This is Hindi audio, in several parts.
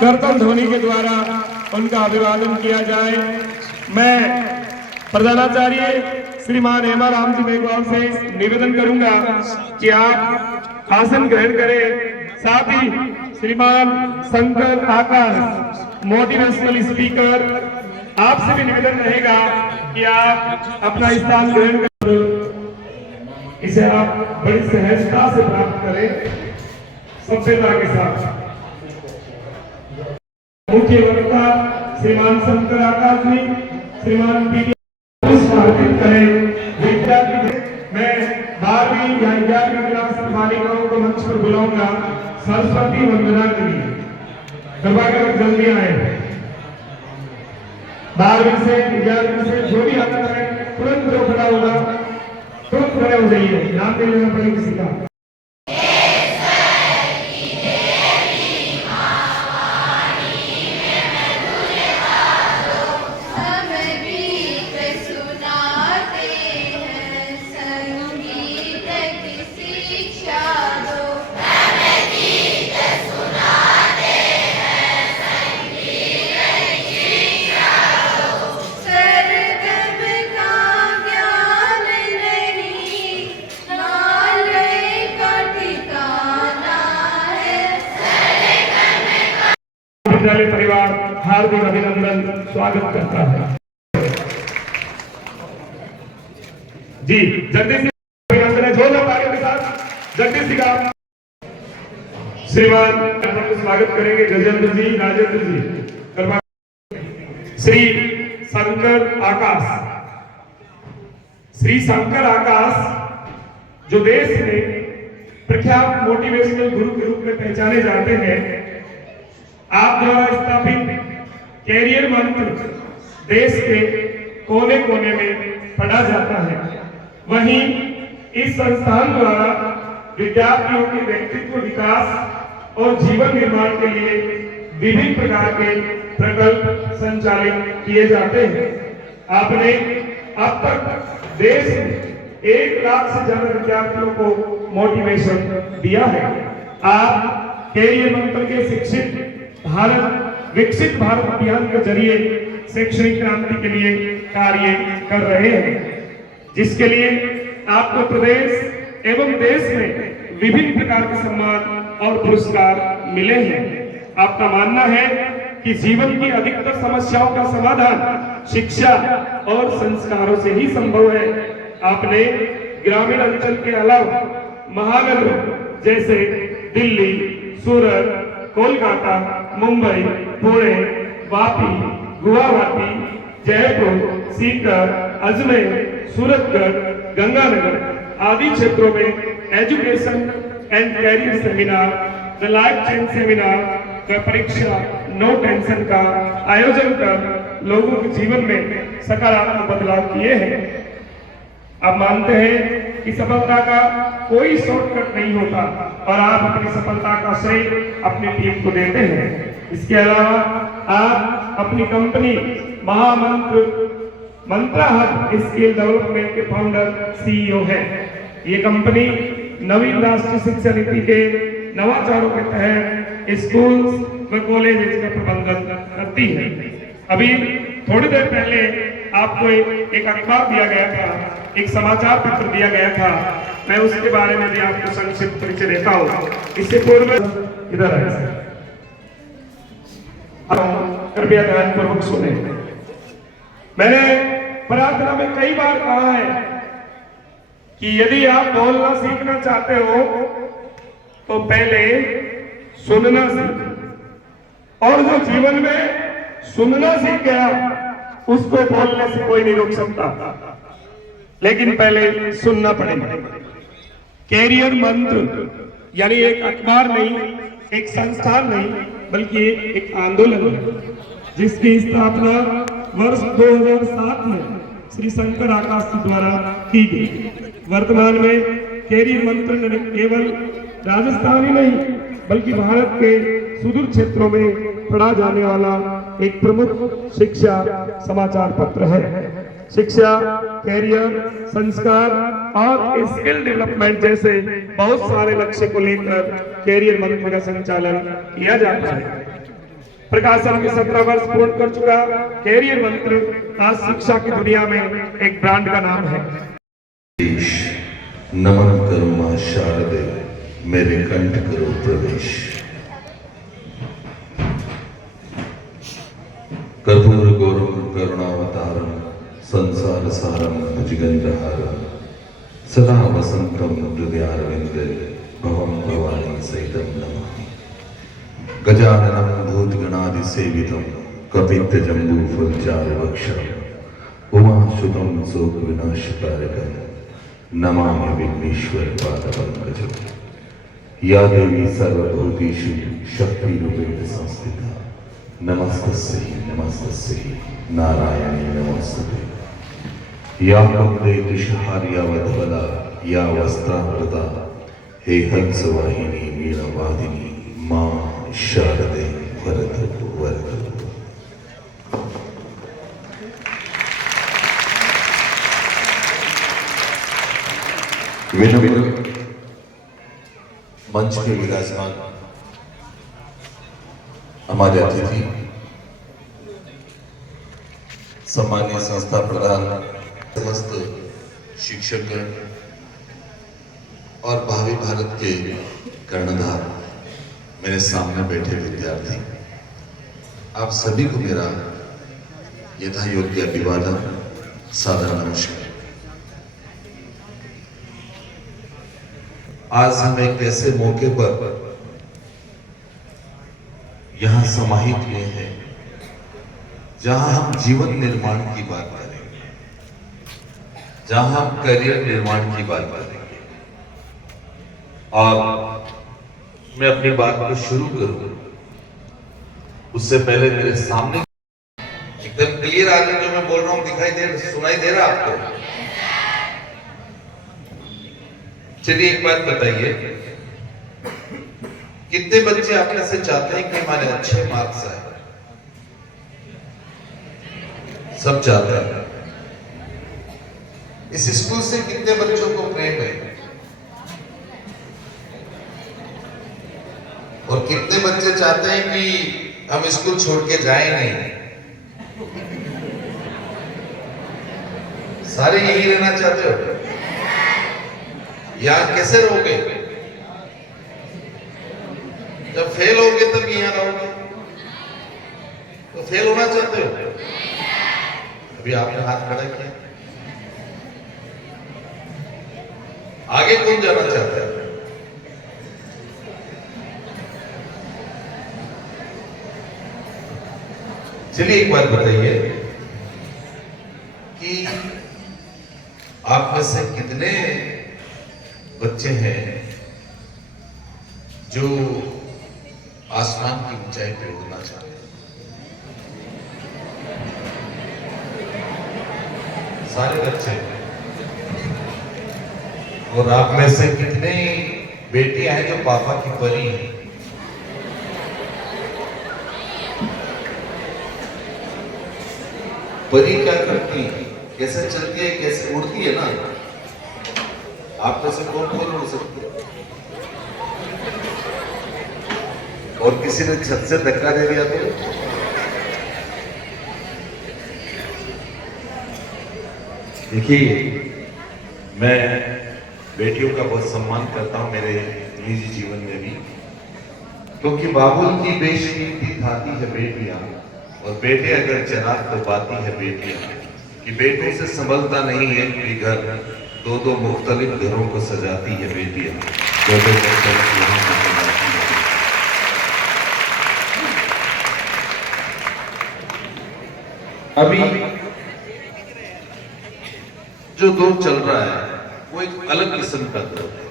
करतल ध्वनि के द्वारा उनका अभिवादन किया जाए। मैं प्रधानाचार्य श्रीमान हेमा राम जी मेघवाल से निवेदन करूंगा कि आप आसन ग्रहण करें। साथ ही श्रीमान शंकर आकाश मोटिवेशनल स्पीकर, आपसे भी निवेदन रहेगा कि आप अपना स्थान ग्रहण करें। इसे आप बड़ी सहजता से प्राप्त करें, सभ्यता के साथ। मुख्य वक्ता श्रीमान शंकर आकाश जी, श्रीमान पी स्वागत करें। विद्यार्थी मैं 12वीं या 11वीं क्लास की बालिकाओं को मंच पर बुलाऊंगा सरस्वती वंदना के लिए। कृपा कर जल्दी आए। 12वीं से 11वीं से जो भी आता है तुरंत जो खड़ा होगा तुरंत खड़े हो जाइए। नाम दे लेना पड़ेगा किसी का। विद्यालय परिवार हार्दिक अभिनंदन स्वागत करता है। जी जगदीश सिंह अभिनंदन है, जोरदार तालियों के साथ जगदीश सिंह का श्रीमान स्वागत करेंगे। गजेंद्र जी, राजेंद्र जी, श्री शंकर आकाश। श्री शंकर आकाश जो देश में प्रख्यात मोटिवेशनल गुरु के रूप में पहचाने जाते हैं, आप द्वारा स्थापित कैरियर मंत्र देश के कोने कोने में पढ़ा जाता है। वहीं इस संस्थान द्वारा विद्यार्थियों के व्यक्तित्व विकास और जीवन निर्माण के लिए विभिन्न प्रकार के प्रकल्प संचालित किए जाते हैं। आपने अब तक देश में 1 लाख से ज्यादा विद्यार्थियों को मोटिवेशन दिया है। आप कैरियर मंत्र के शिक्षित भारत विकसित भारत अभियान के जरिए शैक्षणिक क्रांति के लिए कार्य कर रहे हैं, जिसके लिए आपको प्रदेश एवं देश में विभिन्न प्रकार के सम्मान और पुरस्कार मिले हैं। आपका मानना है कि जीवन की अधिकतर समस्याओं का समाधान शिक्षा और संस्कारों से ही संभव है। आपने ग्रामीण अंचल के अलावा महानगरों जैसे दिल्ली, सूरत, कोलकाता, मुंबई, पुणे, वापी, गुवाहाटी, जयपुर, सीकर, अजमेर, सूरतगढ़, गंगानगर आदि क्षेत्रों में education and career seminar, the life change seminar का परीक्षा नो टेंशन का आयोजन कर लोगों के जीवन में सकारात्मक बदलाव किए हैं। आप मानते हैं कि सफलता का कोई शॉर्टकट नहीं होता और आप अपनी सफलता का श्रेय अपनी टीम को देते हैं। इसके अलावा आप अपनी कंपनी महामंत्र मंत्रा हब स्किल डेवलपमेंट के फाउंडर सीईओ हैं। ये कंपनी नवीन राष्ट्रीय शिक्षा नीति के नवाचारों के तहत स्कूल व कॉलेज का प्रबंधन करती है। अभी थोड़ी देर पहले आपको एक अखबार दिया गया था, एक समाचार पत्र दिया गया था, मैं उसके बारे में भी आपको संक्षिप्त परिचय देता हूँ। इससे पूर्व इधर है, कृपया ध्यानपूर्वक सुने। मैंने प्रार्थना में कई बार कहा है कि यदि आप बोलना सीखना चाहते हो तो पहले सुनना सीखो, और जो जीवन में सुनना सीख गया उसको बोलने से कोई नहीं रोक सकता, लेकिन पहले सुनना पड़ेगा। कैरियर मंत्र यानी एक अखबार नहीं, एक संस्थान नहीं, बल्कि एक आंदोलन है, जिसकी स्थापना वर्ष 2007 में श्री शंकर आकाश जी द्वारा की गई। वर्तमान में कैरियर मंत्र न केवल राजस्थान ही नहीं बल्कि भारत के सुदूर क्षेत्रों में पढ़ा जाने वाला एक प्रमुख शिक्षा समाचार पत्र है। शिक्षा, कैरियर, संस्कार और स्किल डेवलपमेंट जैसे बहुत सारे लक्ष्य को लेकर कैरियर मंत्र का संचालन किया जाता है। प्रकाशन के 17 वर्ष पूर्ण कर चुका कैरियर मंत्र आज शिक्षा की दुनिया में एक ब्रांड का नाम है। देश नमन करो मां शारदे, मेरे कंठ करो प्रवेश। कर्पूर गौरम करुणावतारम, संसार सारम भुजगंधहारम, सदा वसंतम हृदयारविंदे, भवम भवानी सहितम नमामि। गजाननं भूतगणादि सेवितं, कपित्त जम्बू फलचार भक्षणं, उमासुतं शोक विनाशकारकं, नमामि विघ्नेश्वर पादपङ्कजं। या देवी सर्वभूतेषु शक्तिरूपेण संस्थिता, नमस्तस्यै नारायणी नमोस्तुते। या कुन्दे दिशहार्या वधवला, या वस्त्रावृता, हे हंसवाहिनी वीणवादिनी, मां शारदे वरदतु वरदतु। विनम्र मंच पे विराजमान हमारे अतिथि, सम्मानीय संस्था प्रधान, समस्त शिक्षकगण और भावी भारत के कर्णधार, मेरे सामने बैठे विद्यार्थी, आप सभी को मेरा यथा योग्य अभिवादन, सादर नमस्कार। आज हम एक ऐसे मौके पर यहां समाहित हुए हैं जहां हम जीवन निर्माण की बात करेंगे, जहां हम करियर निर्माण की बात करेंगे। और मैं अपनी बात को शुरू करूं उससे पहले मेरे सामने एकदम क्लियर आ रहा, जो मैं बोल रहा हूं सुनाई दे रहा आपको? चलिए एक बात बताइए, कितने बच्चे आप में से चाहते हैं कि हमारे अच्छे मार्क्स आए? सब चाहते हैं। इस स्कूल से कितने बच्चों को प्रेम है? और कितने बच्चे चाहते हैं कि हम स्कूल छोड़ के जाएं नहीं? सारे यही रहना चाहते हो? यहां कैसे रहोगे? जब फेल होगे तब यहां रहोगे? तो फेल होना चाहते हो? अभी आपने हाथ खड़ा किया। आगे कौन जाना चाहता है? चलिए एक बात बताइए कि आप में से कितने बच्चे हैं जो आसमान की ऊंचाई पे उड़ना चाहते हैं? सारे बच्चे। और आप में से कितने बेटियां हैं जो पापा की परी हैं? परी क्या करती है, कैसे चलती है, कैसे उड़ती है ना? आप में से कौन कौन उड़ सकते हैं? और किसी ने छत से धक्का दे दिया तो? देखिए, मैं बेटियों का बहुत सम्मान करता हूं मेरे निजी जीवन में भी, क्योंकि बाबुल की बेशकीमती खाती है बेटियां, और बेटे अगर चराग तो बाती है बेटियां। कि बेटों से संभलता नहीं है कि घर, दो दो मुख्तलिफ घरों को सजाती है बेटियां, दो दो मुख्तलिफ घरों को सजाती है। अभी जो दौर चल रहा है वो एक अलग किस्म का दौर है,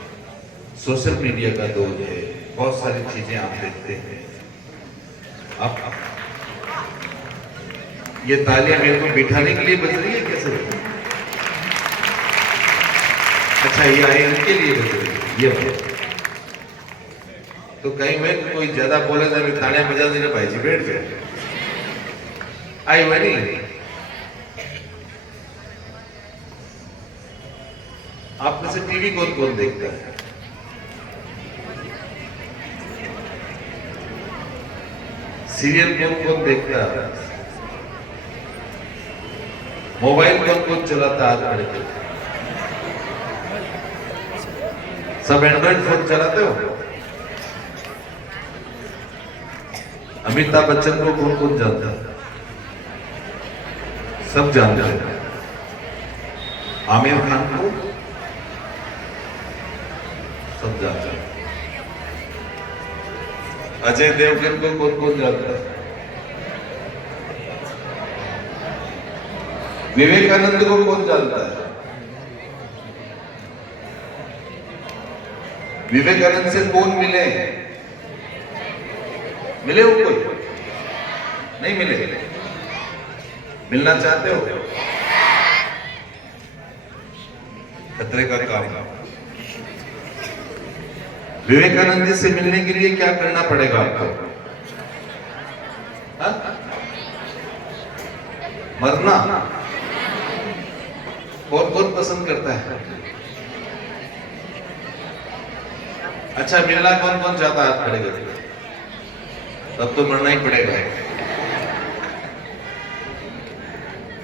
सोशल मीडिया का दौर है। बहुत सारी चीजें आप देखते हैं। अब ये तालियां मेरे को बिठाने के लिए बज रही है, कैसे बज रही है? अच्छा, ये आए इनके लिए बज रही है, ये बात। तो कहीं में कोई ज्यादा बोले तो तालियां बजा देने भाई जी, बैठ जाए। आई वही आप में से टीवी कौन कौन देखता है? सीरियल कौन कौन देखता है, मोबाइल कौन कौन चलाता है, हाथ खड़े करके। सब एंड्रॉइड फोन चलाते हो। अमिताभ बच्चन को कौन कौन जानता है? सब जानते हैं। आमिर खान को सब जानते हैं। अजय देवगन को कौन कौन जानता है? विवेकानंद को कौन जानता है? विवेकानंद से कौन मिले? मिले हो कोई? नहीं मिले? मिलना चाहते हो? खतरे का काम। विवेकानंद जी से मिलने के लिए क्या करना पड़ेगा आपको? हा? मरना? कौन कौन पसंद करता है? अच्छा, मिलना कौन कौन चाहता है? हाथ खड़े करके। तब तो मरना ही पड़ेगा।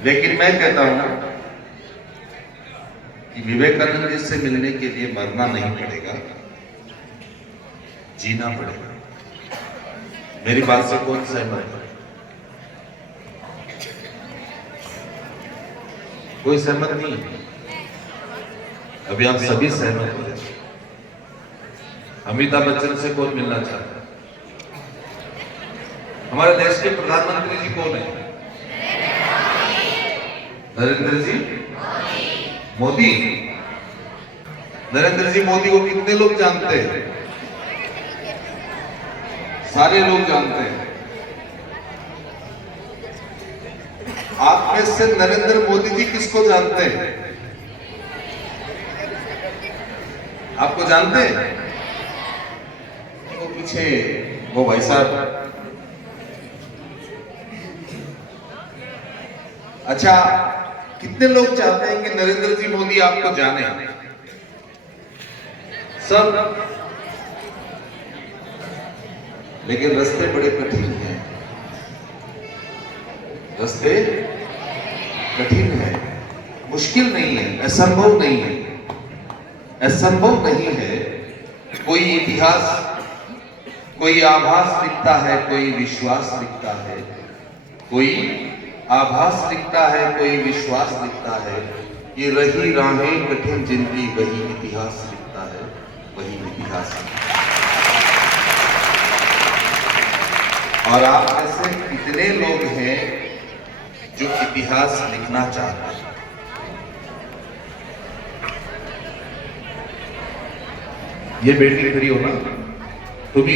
लेकिन मैं कहता हूं कि विवेकानंद जी से मिलने के लिए मरना नहीं पड़ेगा, जीना पड़ेगा। मेरी बात से कौन सहमत है? कोई सहमत नहीं है? अभी आप सभी सहमत हो गए। अमिताभ बच्चन से कौन मिलना चाहता है? हमारे देश के प्रधानमंत्री जी कौन है? नरेंद्र जी मोदी। नरेंद्र जी मोदी को कितने लोग जानते हैं? सारे लोग जानते हैं। आप में से नरेंद्र मोदी जी किसको जानते हैं? आपको जानते हैं? वो पीछे वो भाई साहब। अच्छा, कितने लोग चाहते हैं कि नरेंद्र जी मोदी आपको जाने? सब। लेकिन रास्ते बड़े कठिन हैं। रास्ते कठिन है, मुश्किल नहीं है, असंभव नहीं है। असंभव नहीं है। कोई इतिहास, कोई आभास लिखता है, कोई विश्वास लिखता है। कोई आभास लिखता है, कोई विश्वास लिखता है। ये रही राहें कठिन जिंदगी, वही इतिहास लिखता है, वही इतिहास। और आप ऐसे कितने लोग हैं जो इतिहास लिखना चाहते हैं? ये बेटी खड़ी हो ना, तुम्ही।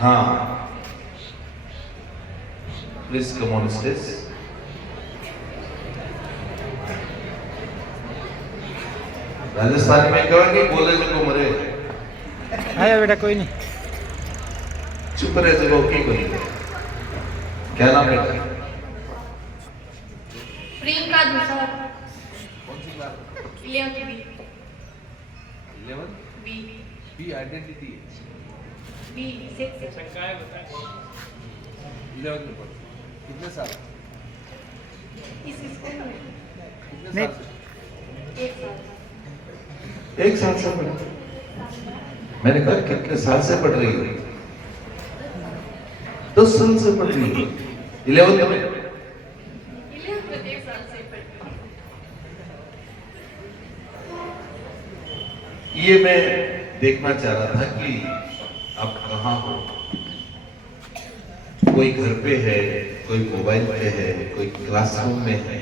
हाँ, please come on stage. Rajasthani में कहेंगे बोले जगो मरे। आया बेटा, कोई नहीं। चुप रहे जगह की कोई। क्या नाम है? प्रियंका दूसरा। कौन सी class? 11th B. 11 B. B identity. B 6। 11 में पढ़। कितने साल? इस स्कूल में कितने नहीं। साल से? 1 साल। 1 साल से पढ़। मैंने कहा कितने साल से पढ़ रही हो? 10 साल से पढ़ रही हो। 11th में 11th में 1 साल से पढ़ती हूँ। ये मैं देखना चाह रहा था कि आप कहाँ हो। कोई घर पे है, कोई मोबाइल पे है, कोई क्लासरूम में है।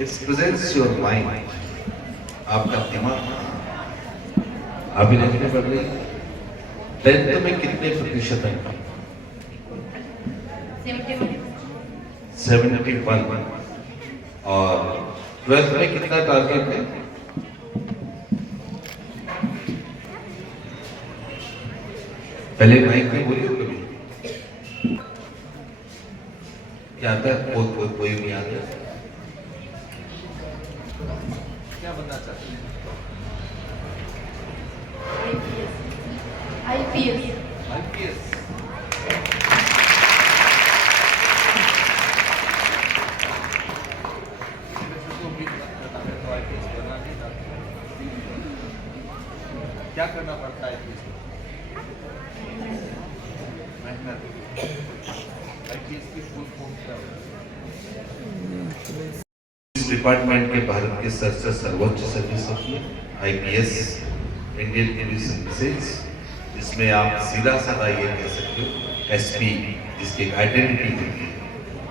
It's presents your mind. आपका दिमाग अभी लिखने पड़ रही। 10th में कितने प्रतिशत है? 71। और 12th में कितना टारगेट है? पहले माइक में बोलिए कभी। क्या आता है? कोई नहीं आता। क्या बनना चाहते हैं? IPS। IPS क्या करना पड़ता है IPS को? मेहनत। IPS की फुल फॉर्म क्या होता है? इस डिपार्टमेंट के भारत के सबसे सर्वोच्च सर्विस होती है IPS, इंडियन पुलिस सर्विसेज, जिसमें आप सीधा साधा ये कह सकते हो SP, जिसकी एक आइडेंटिटी होती है,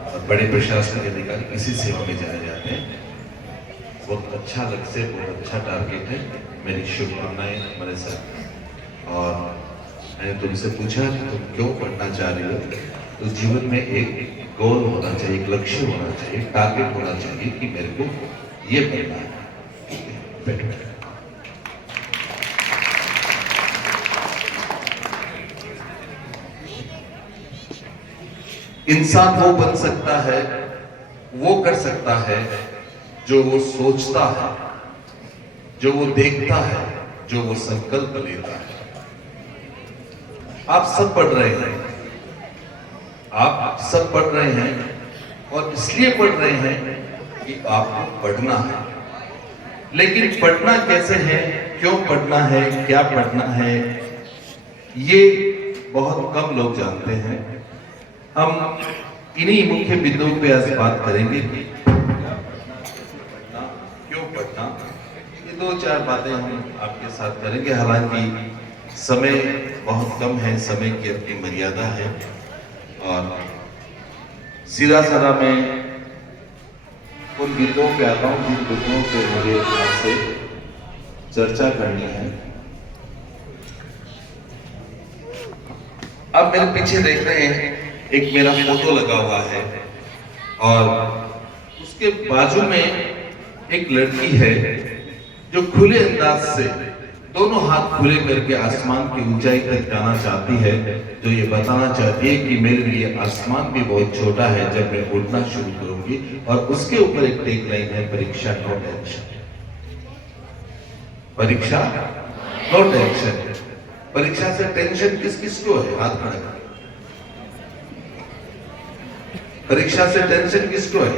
और बड़े प्रशासनिक अधिकारी इसी सेवा में जाए जाते हैं। बहुत अच्छा लक्ष्य, बहुत अच्छा टारगेट है। मेरी शुभकामनाएं हमारे साथ। और मैंने तुमसे पूछा कि तुम क्यों पढ़ना चाह रही हो, तो जीवन में एक गोल होना चाहिए, एक लक्ष्य होना चाहिए, टारगेट होना चाहिए कि मेरे को ये बनना है। बैठो। इंसान वो बन सकता है, वो कर सकता है जो वो सोचता है, जो वो देखता है, जो वो संकल्प लेता है। आप सब पढ़ रहे हैं, आप सब पढ़ रहे हैं और इसलिए पढ़ रहे हैं कि आपको पढ़ना है। लेकिन पढ़ना कैसे है, क्यों पढ़ना है, क्या पढ़ना है, ये बहुत कम लोग जानते हैं। हम इन्हीं मुख्य बिंदुओं पे आज बात करेंगे कि क्यों पढ़ना। ये दो चार बातें हम आपके साथ करेंगे। हालांकि समय बहुत कम है, समय की अपनी मर्यादा है, और सीधा साधा मैं उन बिंदुओं पे आता हूँ जिन बिंदुओं पे मुझे आपसे चर्चा करनी है। अब मेरे पीछे देख रहे हैं एक मेरा फोटो लगा हुआ है, और उसके बाजू में एक लड़की है जो खुले अंदाज से दोनों हाथ खुले करके आसमान की ऊंचाई तक जाना चाहती है, जो ये बताना चाहती है कि मेरे लिए आसमान भी बहुत छोटा है जब मैं उड़ना शुरू करूंगी। और उसके ऊपर एक टेक लाइन है, परीक्षा नो टेंशन। परीक्षा नो टेंशन। परीक्षा से टेंशन किस किस को है? हाथ खड़ा करें। परीक्षा से टेंशन किसको है?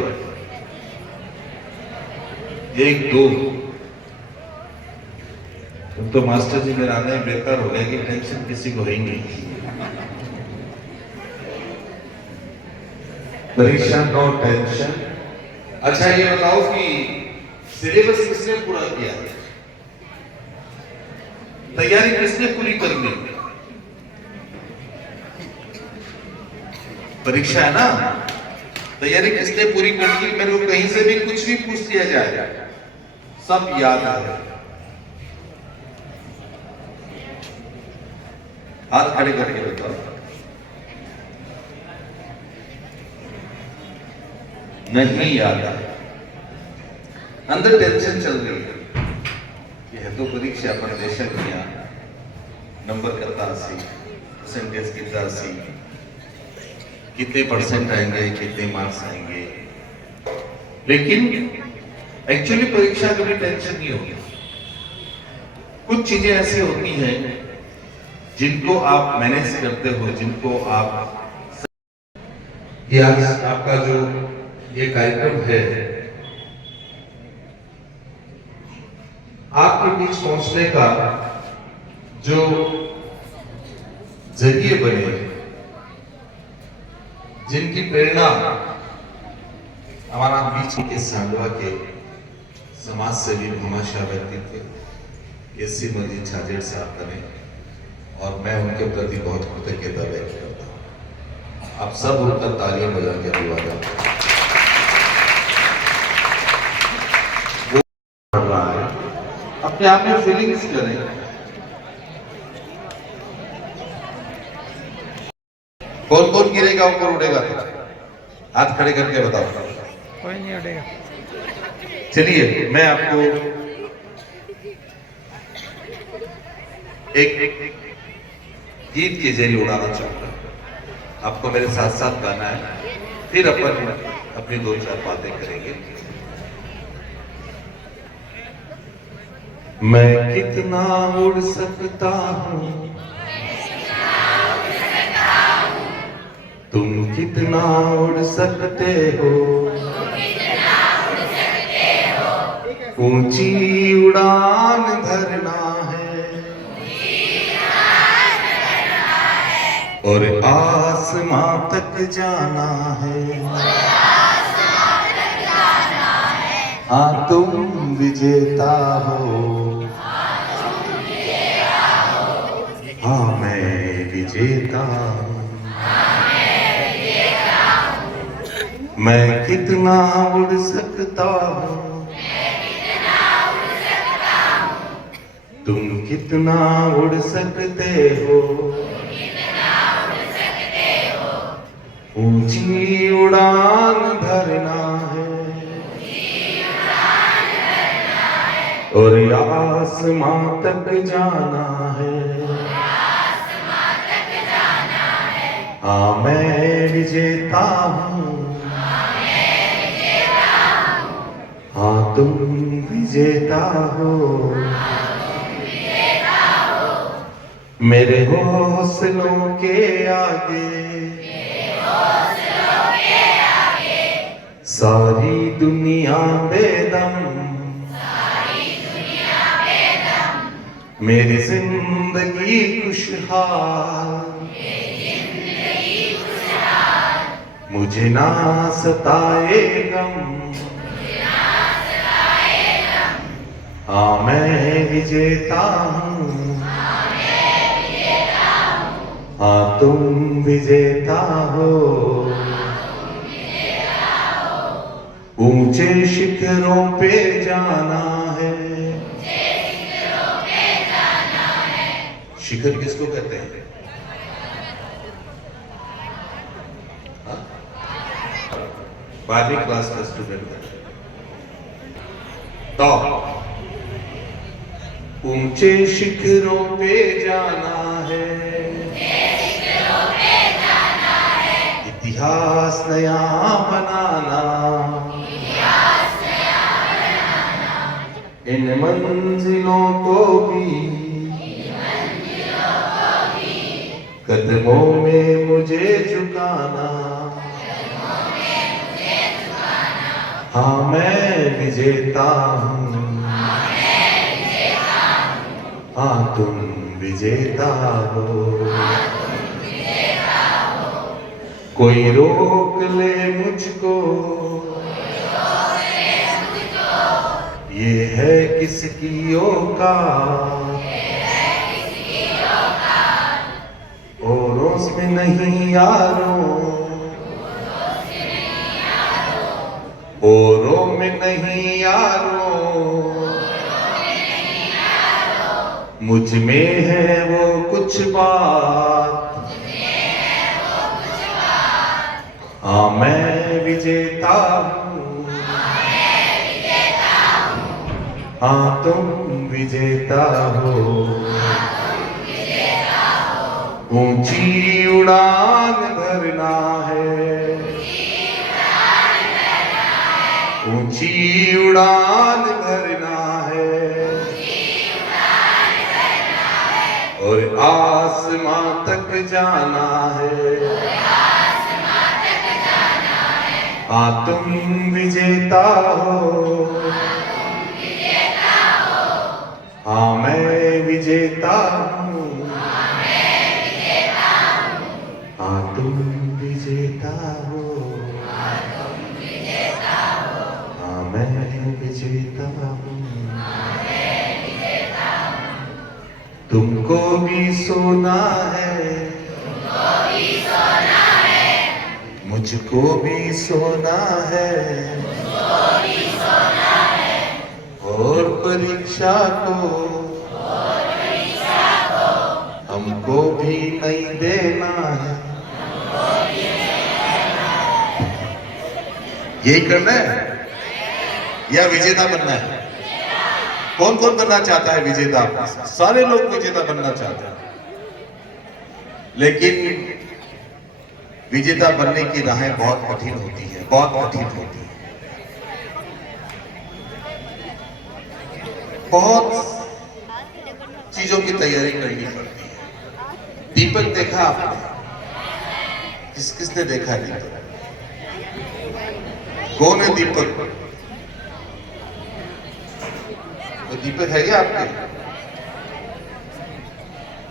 एक दो। तुम तो मास्टर जी मेरा आना ही बेकार हो गया कि टेंशन किसी को है ही नहीं। परीक्षा नो टेंशन। अच्छा ये बताओ कि सिलेबस किसने पूरा किया? तैयारी किसने पूरी करनी? परीक्षा है ना, तैयारी किसने पूरी करनी? मेरे को कहीं से भी कुछ भी पूछ दिया जाए, सब याद आ जाए। हाथ खड़े करके बताओ। नहीं याद आया। अंदर टेंशन चल रही है, यह तो परीक्षा प्रदर्शन किया, नंबर कितना 80, परसेंटेज कितना 80, कितने परसेंट आएंगे, कितने मार्क्स आएंगे। लेकिन एक्चुअली परीक्षा कभी टेंशन नहीं होगी। कुछ चीजें ऐसी होती हैं जिनको आप मैनेज करते हो, जिनको आप कि आज आपका जो ये कार्यक्रम है, आपके बीच पहुंचने का जो जरिए बने, जिनकी प्रेरणा हमारा बीच के सांडवा के समाज सेवी भामाशाह व्यक्तित्व केसी मजीद छाजेड़ साहब बने, और मैं उनके प्रति बहुत कृतज्ञता व्यक्त करता हूँ। आप सब उनका तालियां बजा के अभिवादन पढ़ रहा है, अपने आप में फीलिंग्स करें। कौन कौन गिरेगा ऊपर उड़ेगा? हाथ खड़े करके बताओ। कोई नहीं उड़ेगा। चलिए मैं आपको एक गीत के जरिए उड़ाना चाहूंगा। आपको मेरे साथ साथ गाना है, फिर अपन अपनी दो चार बातें करेंगे। मैं कितना उड़ सकता हूँ, तुम कितना उड़ सकते हो, ऊंची उड़ान भरना है और आसमां तक जाना है। हाँ तुम विजेता हो, हाँ मैं विजेता हूँ। मैं कितना उड़ सकता हूँ, तुम कितना उड़ सकते हो, ऊंची उड़ान भरना है और आसमां तक जाना है। हाँ मैं विजेता हूँ, हाँ तुम विजेता हो। मेरे हौसलों के आगे सारी दुनिया बेदम, मेरी जिंदगी खुशहाल, मुझे ना सताए गम। हाँ मैं विजेता हूँ, हाँ तुम विजेता हो। ऊंचे शिखरों पे जाना है। शिखर किसको कहते हैं? हाँ? 12वीं क्लास का स्टूडेंट है। तो ऊंचे शिखरों पे जाना है, इतिहास नया बनाना, इन मंजिलों को भी कदमों में मुझे झुकाना। हाँ मैं विजेता हूँ, हाँ तुम विजेता हो। कोई रोक ले मुझको, ये है किसकी औकात, औरों में नहीं यारों, औरों में नहीं यारों, मुझ में है वो कुछ बात। हाँ मैं विजेता हूँ, हाँ तुम विजेता हो। ऊंची उड़ान भरना है, ऊंची उड़ान भरना है और आसमां तक जाना है। हाँ तुम विजेता हो, हाँ मैं विजेता हूँ, हाँ तुम विजेता हो, हाँ मैं विजेता हूँ। तुमको भी सोना है, मुझको भी सोना है और परीक्षा को हमको भी नहीं देना है। यही करना है या विजेता बनना है? कौन कौन बनना चाहता है विजेता? सारे लोग विजेता बनना चाहते हैं, लेकिन विजेता बनने की राहें बहुत कठिन होती है, बहुत कठिन होती है। बहुत चीजों की तैयारी करनी पड़ती है। दीपक देखा आपने, किसने देखा है दीपक? कौन है दीपक? तो दीपक है क्या आपके?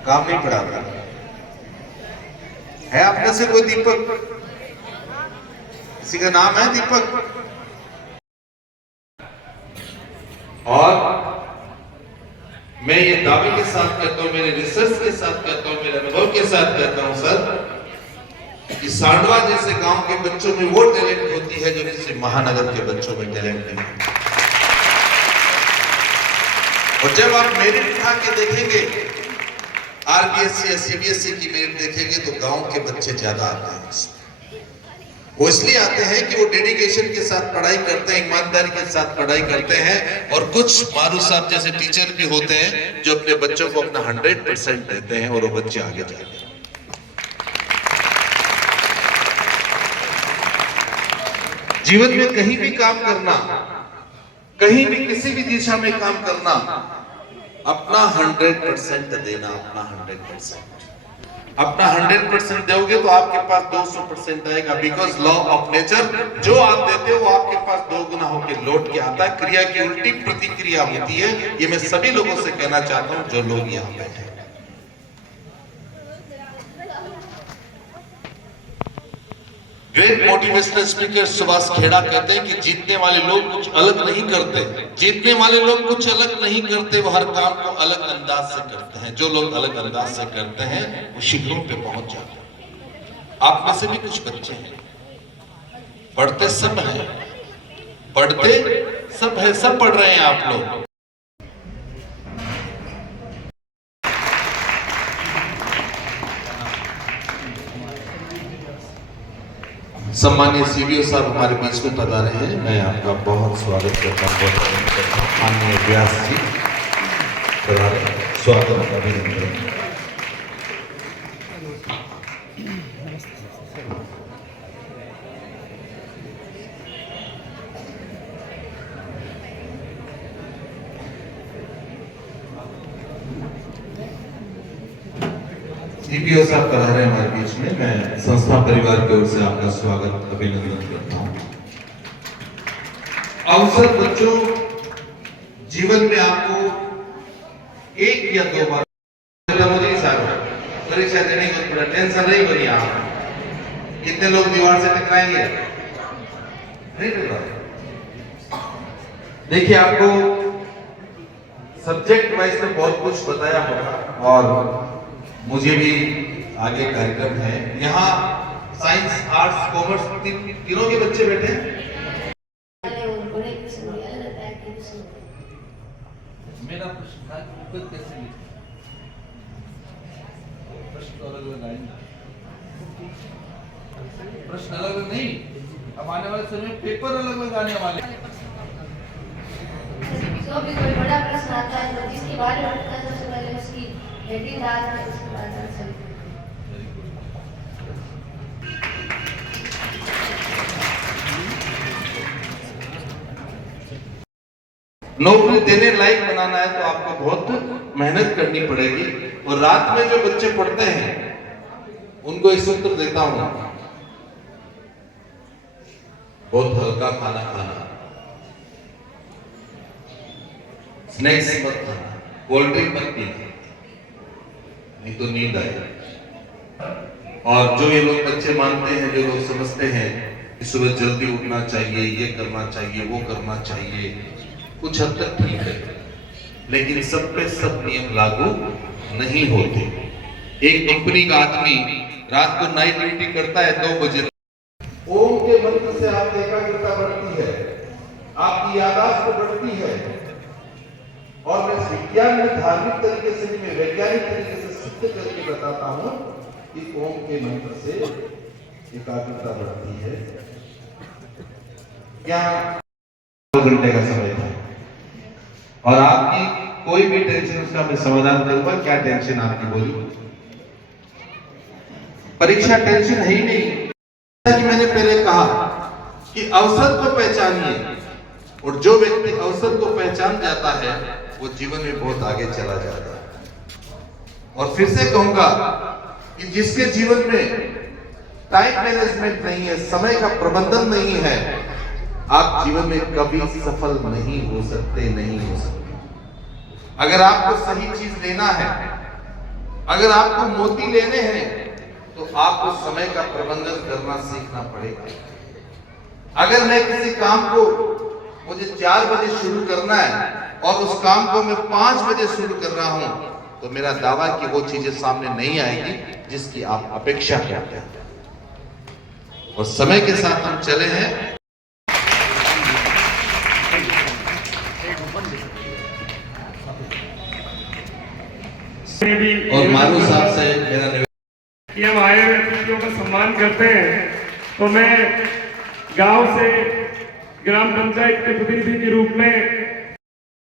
काम नहीं पड़ा रहा है आप में से कोई दीपक? किसी का नाम है दीपक? और मैं ये दावे के साथ कहता हूं, मेरे रिसर्च के साथ कहता हूं, मेरे अनुभव के साथ कहता हूं सर कि सांडवा जैसे गांव के बच्चों में वो टैलेंट होती है जो किसी महानगर के बच्चों में टैलेंट नहीं होती। और जब आप मेरिट उठा के देखेंगे, आरबीएससी या सीबीएसई की मेरिट देखेंगे, तो गांव के बच्चे ज्यादा आते हैं। वो इसलिए आते हैं कि वो डेडिकेशन के साथ पढ़ाई करते हैं, ईमानदारी के साथ पढ़ाई करते हैं, और कुछ मारू साहब जैसे टीचर भी होते हैं जो अपने बच्चों को अपना 100% देते हैं और वो बच्चे आगे जाते हैं। जीवन में कहीं भी काम करना, कहीं भी किसी भी दिशा में काम करना, अपना 100% देना, अपना 100%। अपना 100% दोगे तो आपके पास 200% आएगा, बिकॉज लॉ ऑफ नेचर, जो आप देते हो वो आपके पास 2 गुना होकर लौट के आता है। क्रिया की उल्टी प्रतिक्रिया होती है। ये मैं सभी लोगों से कहना चाहता हूं जो लोग यहाँ बैठे हैं। Great motivational speaker Subhash Khera कहते हैं कि जीतने वाले लोग कुछ अलग नहीं करते, जीतने वाले लोग कुछ अलग नहीं करते, वो हर काम को अलग अंदाज से करते हैं। जो लोग अलग अंदाज से करते हैं वो शिखरों पे पहुंच जाते हैं। आप में से भी कुछ बच्चे हैं, पढ़ते सब हैं, पढ़ते सब है, सब पढ़ रहे हैं आप लोग। सम्मानित सीबीओ साहब हमारे बीच में पधारे हैं। मैं आपका बहुत स्वागत करता हूँ, माननीय व्यास जी पधारे, स्वागत अभिनंदन। सीबीओ साहब पधारे हमारे बीच में। मैं संस्था परिवार की ओर से आपका स्वागत अभिनंदन करता हूं। अवसर बच्चों जीवन में आपको 1 या 2 बार परीक्षा देने को थोड़ा टेंशन नहीं बनी। आप कितने लोग दीवार से टकराएंगे? नहीं टकरा। देखिए, आपको सब्जेक्ट वाइज में बहुत कुछ बताया होगा और मुझे भी आगे कार्यक्रम है। यहाँ साइंस, आर्ट्स, कॉमर्स तीनों के बच्चे बैठे हैं। मेरा प्रश्न कैसे प्रश्न अलग आएंगे, प्रश्न अलग नहीं, अब आने वाले समय में पेपर अलग आने वाले। जो भी कोई बड़ा प्रश्न आता है तो जिसके बारे में सबसे पहले उसकी हेडिंग डाल दें, उसके बाद आंसर। नौकरी देने लायक बनाना है तो आपको बहुत मेहनत करनी पड़ेगी। और रात में जो बच्चे पढ़ते हैं उनको एक सूत्र देता हूं, बहुत हल्का खाना खाना, स्नैक्स मत खाना, कोल्ड ड्रिंक मत पीना, नहीं तो नींद आएगी। और जो ये लोग बच्चे मानते हैं, जो लोग समझते हैं कि सुबह जल्दी उठना चाहिए, ये करना चाहिए, वो करना चाहिए, कुछ हद तक ठीक है, लेकिन सब पे सब नियम लागू नहीं होते। एक कंपनी का आदमी रात को नाइट ड्यूटी करता है 2 बजे। ओम के मंत्र से आपकी एकाग्रता बढ़ती है, आपकी याददाश्त बढ़ती है। और मैं विज्ञान में धार्मिक तरीके से नहीं, मैं वैज्ञानिक तरीके से सिद्ध करके बताता हूं कि ओम के मंत्र से एकाग्रता बढ़ती है। क्या 2 घंटे का समय था और आपकी कोई भी टेंशन, उसका मैं समाधान करूंगा। क्या टेंशन आपकी बोली? परीक्षा टेंशन है ही नहीं। जैसा कि मैंने पहले कहा कि अवसर को पहचानिए, और जो व्यक्ति अवसर को पहचान जाता है वो जीवन में बहुत आगे चला जाता है। और फिर से कहूंगा कि जिसके जीवन में टाइम मैनेजमेंट नहीं है, समय का प्रबंधन नहीं है, आप जीवन में कभी सफल नहीं हो सकते, नहीं हो सकते। अगर आपको सही चीज लेना है, अगर आपको मोती लेने हैं, तो आपको समय का प्रबंधन करना सीखना पड़ेगा। अगर मैं किसी काम को मुझे 4 बजे शुरू करना है और उस काम को मैं 5 बजे शुरू कर रहा हूं, तो मेरा दावा कि वो चीजें सामने नहीं आएगी जिसकी आप अपेक्षा करते हैं। और समय के साथ हम चले हैं। और मारू साहब से मेरा निवेदन कि हम आए हुए अतिथियों का सम्मान करते हैं, तो मैं गांव से ग्राम पंचायत के प्रतिनिधि के रूप में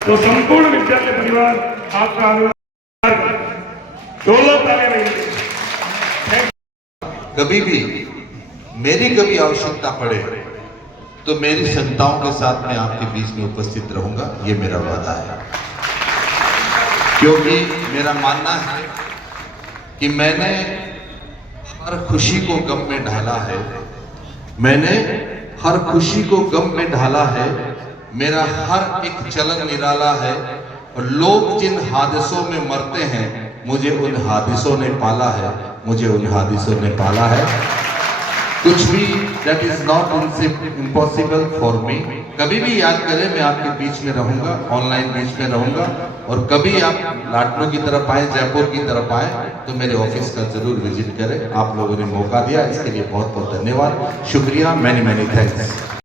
तो संपूर्ण विद्यालय परिवार आपका अनुरोध दोनों ताले बजाएंगे। कभी भी मेरी कभी आवश्यकता पड़े तो मेरी क्षमताओं के साथ मैं आपके बीच में उपस्थित रहूंगा, ये मेरा वादा है। क्योंकि मेरा मानना है कि मैंने हर खुशी को गम में ढाला है, मैंने हर खुशी को गम में ढाला है, मेरा हर एक चलन निराला है। और लोग जिन हादसों में मरते हैं, मुझे उन हादसों ने पाला है, मुझे उन हादसों ने पाला है। कुछ भी that is not impossible for me. कभी भी याद करें, मैं आपके बीच में रहूंगा, ऑनलाइन बीच में रहूंगा। और कभी आप लाटनों की तरफ आए, जयपुर की तरफ आए, तो मेरे ऑफिस का जरूर विजिट करें। आप लोगों ने मौका दिया, इसके लिए बहुत बहुत धन्यवाद, शुक्रिया, मैनी मैनी थैंक्स।